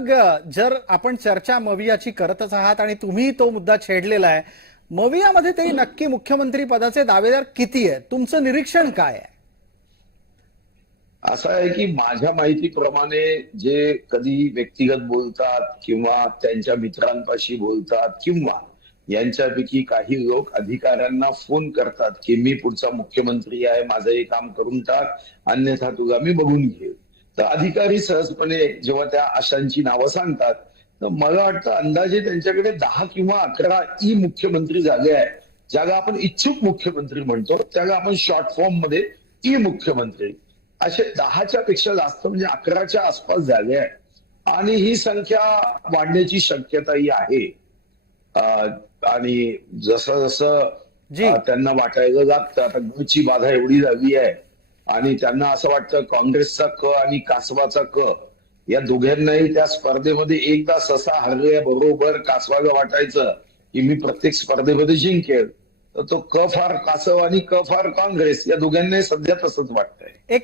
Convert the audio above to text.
मग जर आपण चर्चा मवियाची करतच आहात आणि तुम्ही तो मुद्दा छेडलेला आहे मवियामध्ये तरी नक्की मुख्यमंत्री पदाचे दावेदार किती आहेत? तुमचं निरीक्षण काय आहे? असं आहे की माझ्या माहितीप्रमाणे जे कधी व्यक्तिगत बोलतात किंवा त्यांच्या मित्रांपाशी बोलतात किंवा यांच्यापैकी काही लोक अधिकाऱ्यांना फोन करतात की मी पुढचा मुख्यमंत्री आहे माझं हे काम करून टाक अन्यथा तुला मी बघून घे तर अधिकारी सहजपणे जेव्हा त्या आशांची नावं सांगतात तर मला वाटतं अंदाजे त्यांच्याकडे दहा किंवा अकरा ई मुख्यमंत्री जागे आहे ज्याला आपण इच्छुक मुख्यमंत्री म्हणतो त्याला आपण शॉर्ट फॉर्ममध्ये ई मुख्यमंत्री. असे दहाच्या पेक्षा जास्त म्हणजे अकराच्या आसपास झाले आहे आणि ही संख्या वाढण्याची शक्यताही आहे. आणि जसं जसं त्यांना वाटायला लागतं आता गची बाधा एवढी झाली आहे. आणि त्यांना असं वाटतं काँग्रेसचा क आणि कासवाचा क या दोघांनाही त्या स्पर्धेमध्ये एकदा ससा हरल्याबरोबर कासवाला वाटायचं की मी प्रत्येक स्पर्धेमध्ये जिंकेल. तर तो क फार कासव आणि क फार काँग्रेस या दोघांनाही सध्या तसंच वाटतंय. एक